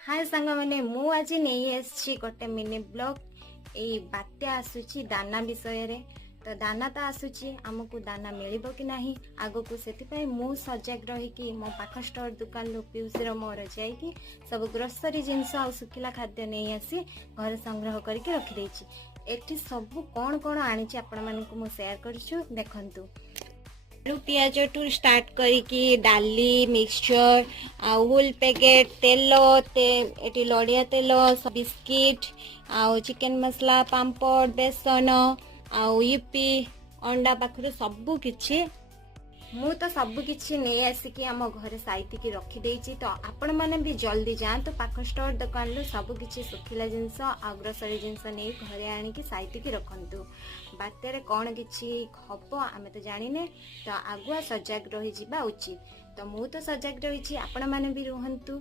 हाय सांग मैंने मु आज नहीं आसी गोटे मिनी ब्लॉग एई बात्या आसुची दाना विषय रे। तो दाना तो आसुची आमको दाना मिलिबो कि नाही आगो को सेति मु सजग रही कि मो पाख स्टोर दुकान लो पिउसी मोर जाइकी सब ग्रोसरी जिनस आ सुखिला खाद्य नहीं आसी घर संग्रह करके रखी देछि। एठी सब कोन कोन आनिछि आपण मानकु मु शेयर करछु देखंतु। आलू पियाज टू स्टार्ट करिकी डाली मिक्सचर आउ होल पैकेट तेल एटी लड़िया तेल बिस्किट आउ चिकन मसला पापड़ बेसन आउ यूपी अंडा पाखर सबु किछि मु तो सबु किछि नहीं आसिकी आम घरे साइतिकी रखी देछि। तो आपण माने भी जल्दी जातु पाख स्टोर दुकान लो सबु किछि सुखिला जिंस आ ग्रोसरी जिंस नहीं घरे आनिकी साइतिकी रखंतु। बात्यारे कौन किछि हबो आमे तो जानिने तो आगुआ सजग रही जिबा उचित। तो मु तो सजग रही आपण माने भी रुहंतु।